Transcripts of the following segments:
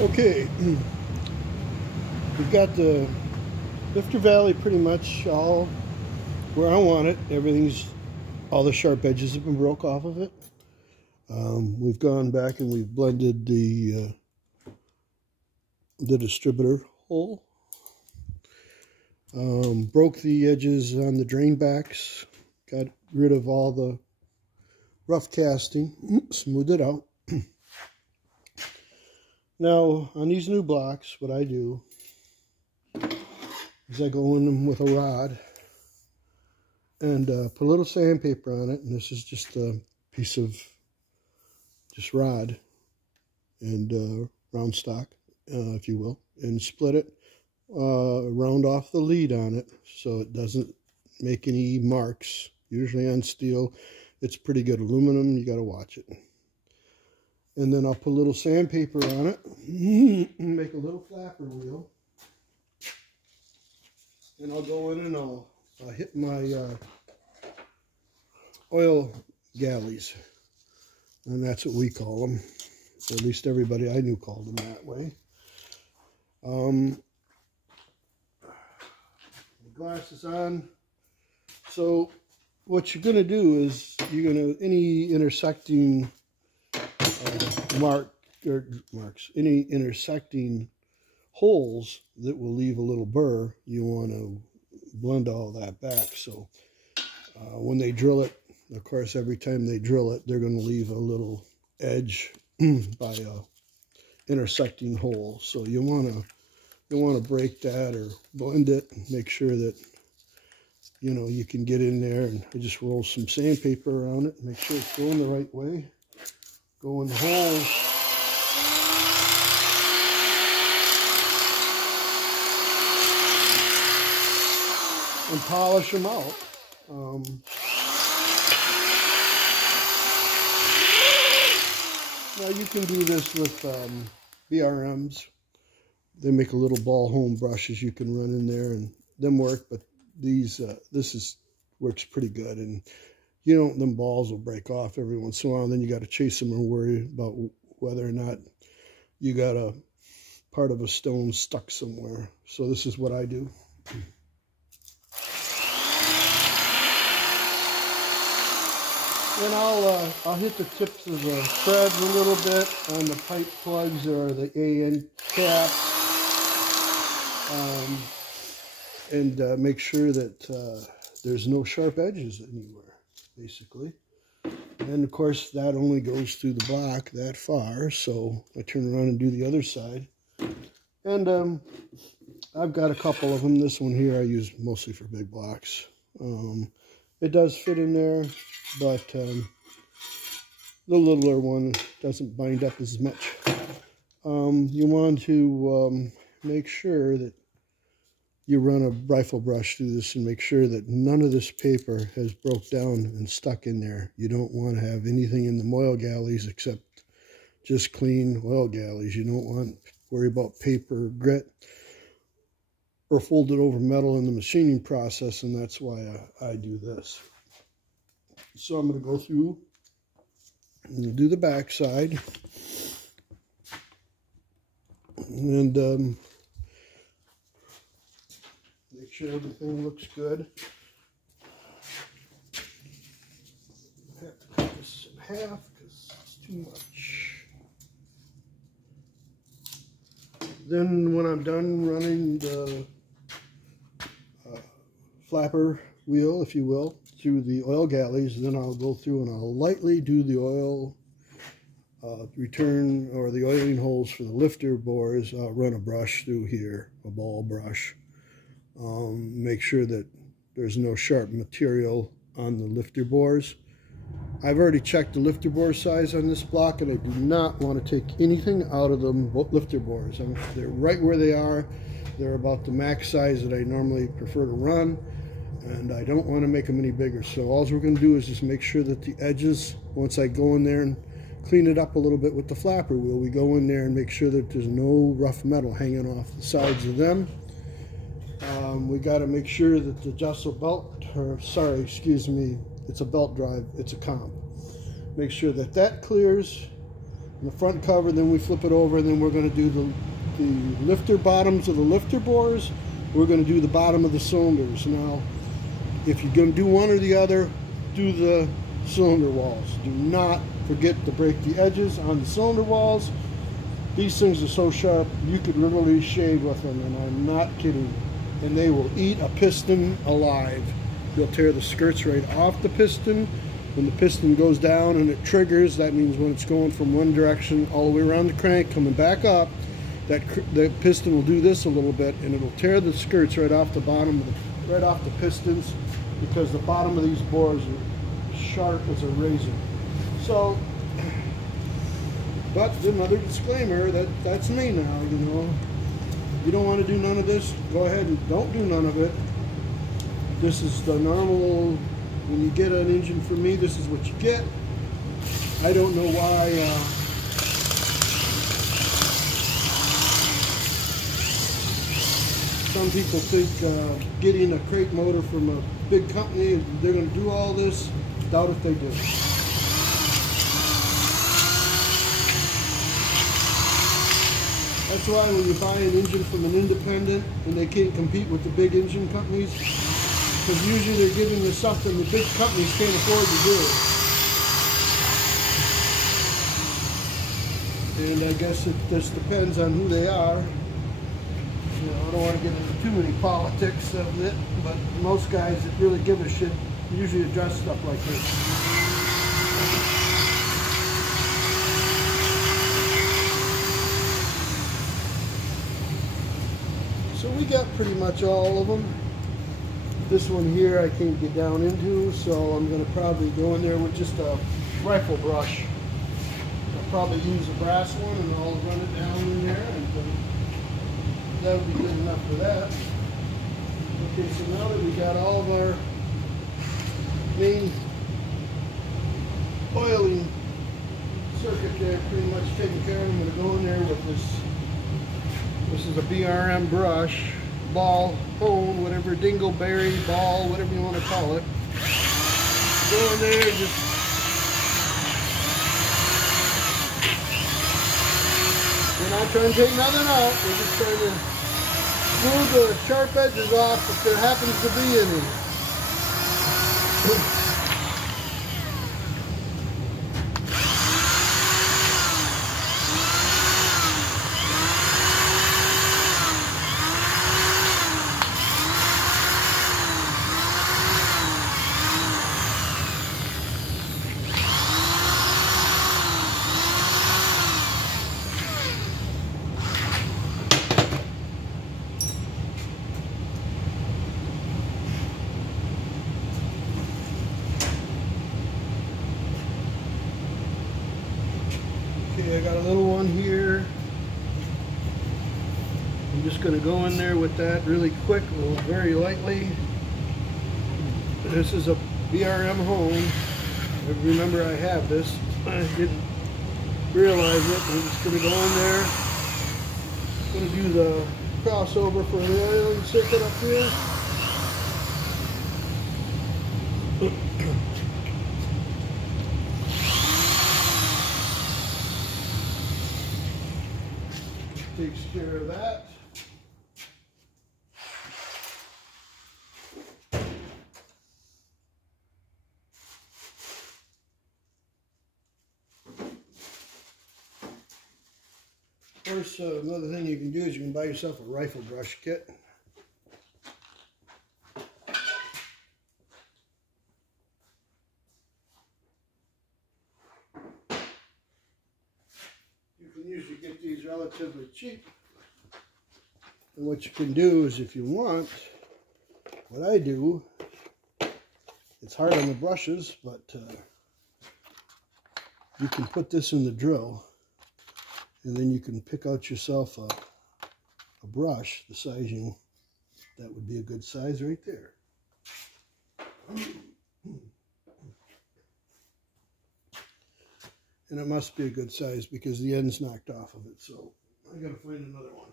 Okay, we've got the lifter valley pretty much all where I want it. All the sharp edges have been broke off of it. We've gone back and we've blended the distributor hole. Broke the edges on the drain backs. Got rid of all the rough casting. Smoothed it out. Now, on these new blocks, what I do is I go in them with a rod and put a little sandpaper on it. And this is just a piece of just rod and round stock, if you will, and split it, round off the lead on it so it doesn't make any marks. Usually on steel, it's pretty good. Aluminum, you got to watch it. And then I'll put a little sandpaper on it, make a little flapper wheel, and I'll go in and I'll hit my oil galleys, and that's what we call them. Or at least everybody I knew called them that way. The glasses on. So what you're going to do is any intersecting any intersecting holes that will leave a little burr, you want to blend all that back. So when they drill it, of course, every time they drill it, they're going to leave a little edge by a intersecting hole. So you want to break that or blend it, and make sure that you can get in there, and just roll some sandpaper around it, make sure it's going the right way. Go in the holes. And polish them out. Now you can do this with BRMs. They make a little ball home brushes you can run in there and them work, but this works pretty good. And them balls will break off every once in a while, and then you got to chase them and worry about whether or not you got a part of a stone stuck somewhere. So this is what I do. Then I'll hit the tips of the threads a little bit on the pipe plugs or the AN caps, and make sure that there's no sharp edges anywhere, basically. And of course that only goes through the block that far, so I turn around and do the other side. And I've got a couple of them. This one here I use mostly for big blocks. It does fit in there, but the littler one doesn't bind up as much. You want to make sure that you run a rifle brush through this and make sure that none of this paper has broke down and stuck in there. You don't want to have anything in the oil galleys except just clean oil galleys. You don't want to worry about paper grit or folded over metal in the machining process, and that's why I do this. So I'm going to go through and do the back side, and make sure everything looks good. I have to cut this in half because it's too much. Then when I'm done running the flapper wheel, if you will, through the oil galleys, then I'll go through and I'll lightly do the oil return or the oiling holes for the lifter bores. I'll run a brush through here, a ball brush. Make sure that there's no sharp material on the lifter bores. I've already checked the lifter bore size on this block, and I do not want to take anything out of the lifter bores. They're right where they are. They're about the max size that I normally prefer to run, and I don't want to make them any bigger. So all we're going to do is just make sure that the edges, once I go in there and clean it up a little bit with the flapper wheel, we go in there and make sure that there's no rough metal hanging off the sides of them. We got to make sure that the Jessel belt, or sorry, excuse me, it's a belt drive, it's a comp. Make sure that that clears. the front cover, then we flip it over, and then we're going to do the lifter bottoms of the lifter bores. We're going to do the bottom of the cylinders. Now, if you're going to do one or the other, do the cylinder walls. Do not forget to break the edges on the cylinder walls. These things are so sharp, you could literally shave with them, and I'm not kidding. And they will eat a piston alive. They'll tear the skirts right off the piston. When the piston goes down and it triggers, that means when it's going from one direction all the way around the crank, coming back up, the piston will do this a little bit, and it'll tear the skirts right off the bottom of right off the pistons, because the bottom of these bores are sharp as a razor. So, but another disclaimer, that's me now, you know. If you don't want to do none of this, go ahead and don't do none of it. This is the normal, when you get an engine from me, this is what you get. I don't know why some people think getting a crate motor from a big company, they're going to do all this. Doubt if they do. That's why when you buy an engine from an independent and they can't compete with the big engine companies, because usually they're giving you something the big companies can't afford to do. And I guess it just depends on who they are. You know, I don't want to get into too many politics of it, but most guys that really give a shit usually address stuff like this. So we got pretty much all of them. This one here I can't get down into, so I'm going to probably go in there with just a rifle brush. I'll probably use a brass one and I'll run it down in there, and that would be good enough for that. Okay, so now that we got all of our main oiling circuit there pretty much taken care of, I'm going to go in there with this. This is a BRM brush, ball, hone, whatever, dingleberry, ball, whatever you want to call it. Go in there and just we're not trying to take nothing out, we're just trying to smooth the sharp edges off if there happens to be any. Okay, I got a little one here. I'm just going to go in there with that really quick, very lightly. This is a BRM hone. Remember, I have this. I didn't realize it. I'm just going to go in there. I'm going to do the crossover for the oiling circuit up here. Takes care of that. Of course, another thing you can do is you can buy yourself a rifle brush kit. Usually get these relatively cheap, and what you can do is, if you want, what I do, it's hard on the brushes, but you can put this in the drill, and then you can pick out yourself a brush, the size that would be a good size right there. And it must be a good size because the end's knocked off of it, so I gotta find another one.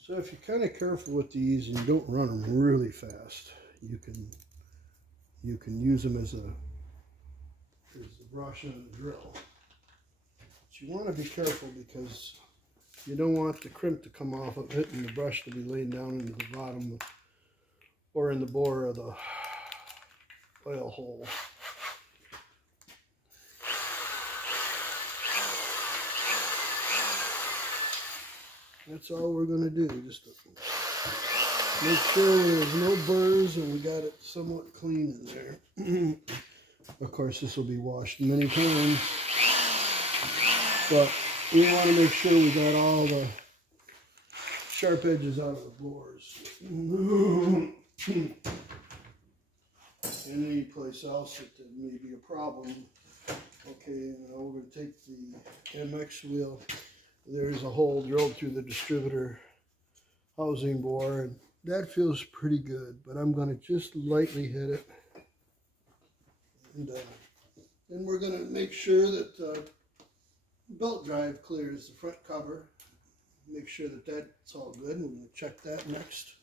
So if you're kind of careful with these and you don't run them really fast, you can you can use them as a brush on the drill. But you want to be careful because you don't want the crimp to come off of it and the brush to be laid down into the bottom or in the bore of the oil hole. That's all we're going to do, just to make sure there's no burrs and we got it somewhat clean in there. Of course, this will be washed many times, but we want to make sure we got all the sharp edges out of the bores. Any place else that may be a problem. Okay, now we're going to take the MX wheel. There's a hole drilled through the distributor housing bore, and that feels pretty good, but I'm going to just lightly hit it. And then we're going to make sure that belt drive clears the front cover. Make sure that that's all good. We're going to check that next.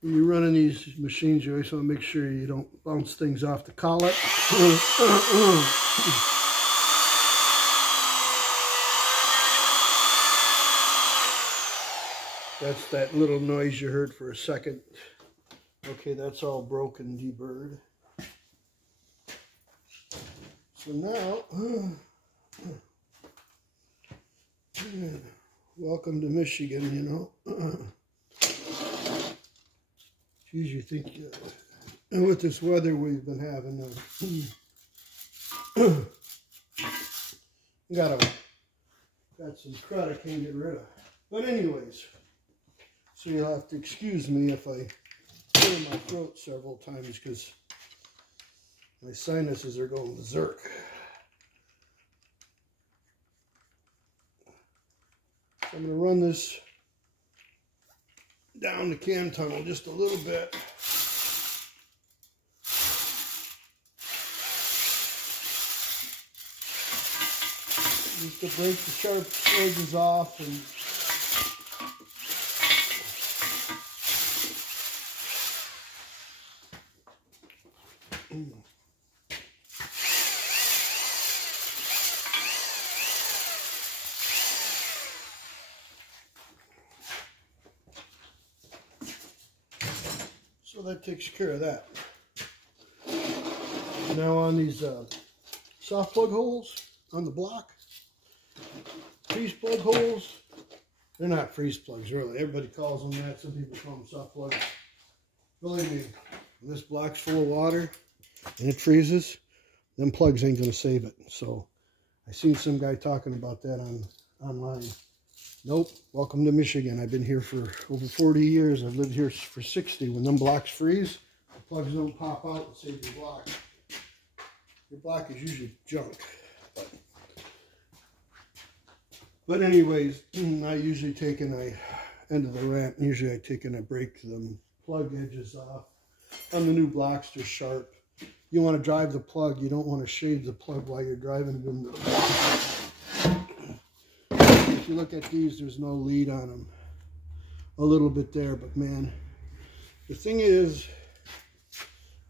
When you're running these machines, you always want to make sure you don't bounce things off the collet. That's that little noise you heard for a second. Okay, that's all broken, deburred. So now, welcome to Michigan, you know. Geez, you think, and with this weather we've been having, got some crud I can't get rid of. But anyways, so you'll have to excuse me if I clear my throat several times because my sinuses are going berserk. So I'm going to run this down the cam tunnel just a little bit. Just to break the sharp edges off and so that takes care of that. Now on these soft plug holes on the block, freeze plug holes, they're not freeze plugs really. Everybody calls them that. Some people call them soft plugs. Believe me, when this block's full of water and it freezes, them plugs ain't gonna save it. So I seen some guy talking about that online. Nope, welcome to Michigan. I've been here for over 40 years. I've lived here for 60. When them blocks freeze, the plugs don't pop out and save your block. Your block is usually junk. But anyways, I usually take and I end of the rant. Usually I take and I break them plug edges off. On the new blocks, they're sharp. You want to drive the plug. You don't want to shave the plug while you're driving them. If you look at these, there's no lead on them. A little bit there, but man, the thing is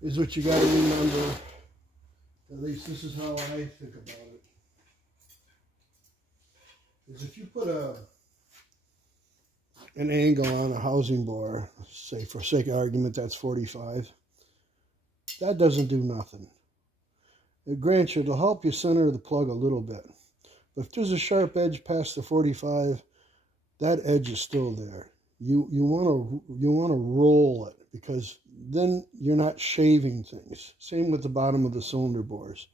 what you got to remember. At least this is how I think about it. Is if you put an angle on a housing bore, say for sake of argument that's 45, that doesn't do nothing. It grants you, it'll help you center the plug a little bit. But if there's a sharp edge past the 45, that edge is still there. You want to roll it because then you're not shaving things. Same with the bottom of the cylinder bores.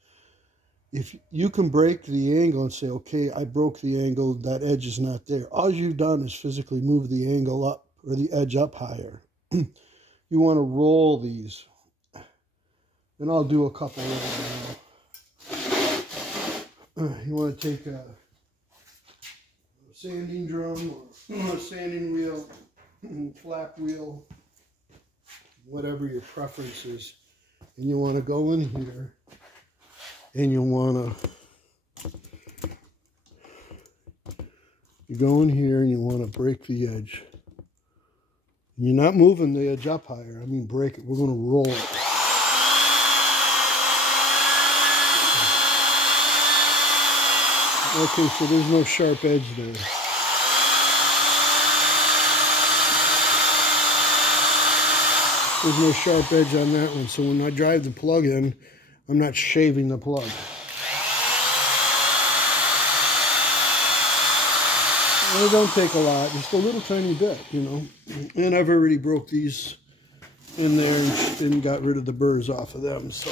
If you can break the angle and say, okay, I broke the angle, that edge is not there. All you've done is physically move the angle up or the edge up higher. You want to roll these. And I'll do a couple of them. You want to take a sanding drum or a sanding wheel, flap wheel, whatever your preference is. And you want to go in here and you'll want to, you go in here and you want to break the edge. You're not moving the edge up higher. I mean break it. We're going to roll it. Okay, so there's no sharp edge there. There's no sharp edge on that one. So when I drive the plug in, I'm not shaving the plug. And it don't take a lot, just a little tiny bit, you know. And I've already broke these in there and got rid of the burrs off of them, so.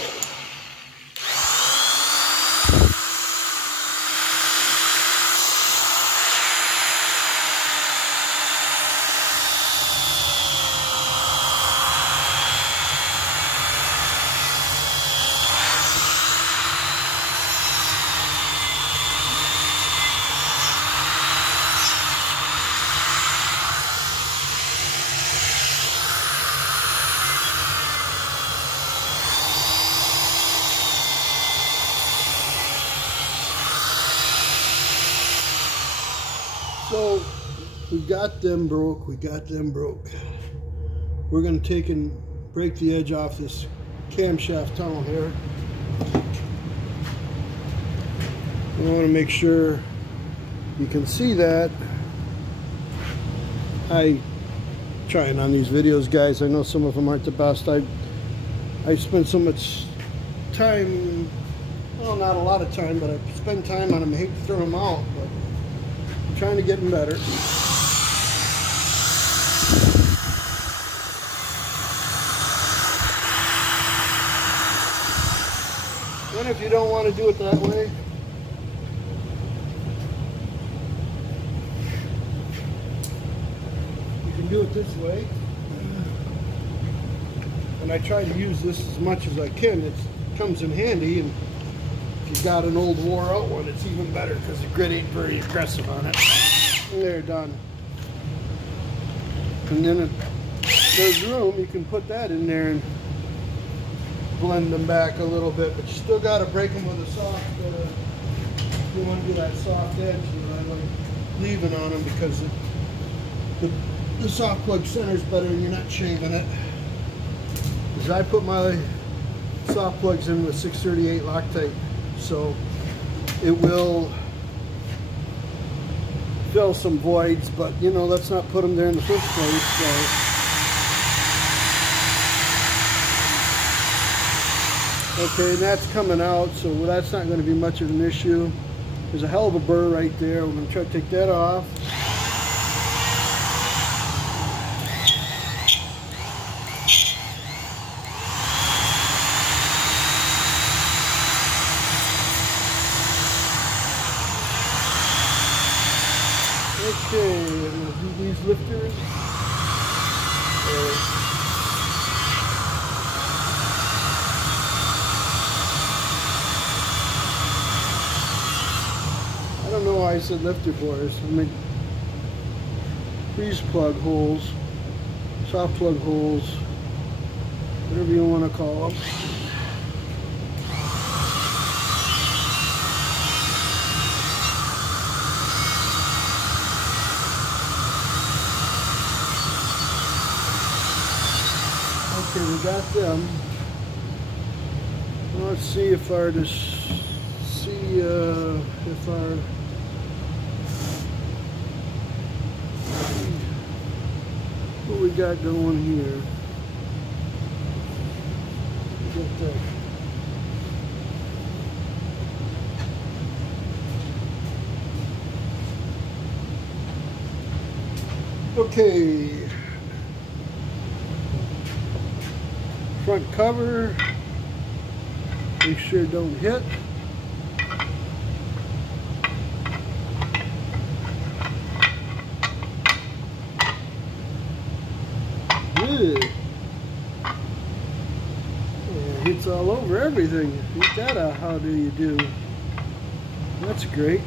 So we got them broke, We're going to take and break the edge off this camshaft tunnel here. I want to make sure you can see that. I trying on these videos, guys. I know some of them aren't the best. I spend so much time, well, not a lot of time, but I spend time on them. I hate to throw them out, but I'm trying to get them better. And if you don't want to do it that way, you can do it this way. And I try to use this as much as I can. It comes in handy, and if you've got an old wore out one, it's even better because the grit ain't very aggressive on it. And they're done. And then if there's room, you can put that in there and blend them back a little bit, but you still got to break them with a soft, you want to do that soft edge, and I like leaving on them because the soft plug center is better and you're not shaving it. Because I put my soft plugs in with 638 Loctite, so it will fill some voids, but you know, let's not put them there in the first place. So. Okay, and that's coming out, so that's not going to be much of an issue. There's a hell of a burr right there. We're going to try to take that off. Okay, I'm going to do these lifters. I don't know why I said lifter bores. I mean, freeze plug holes, soft plug holes, whatever you want to call them. Okay, we got them. Let's see if our what we got going here. Get that. Okay. Front cover. Make sure it don't hit. Good. Yeah, it's all over everything. Eat that out. How do you do? That's great.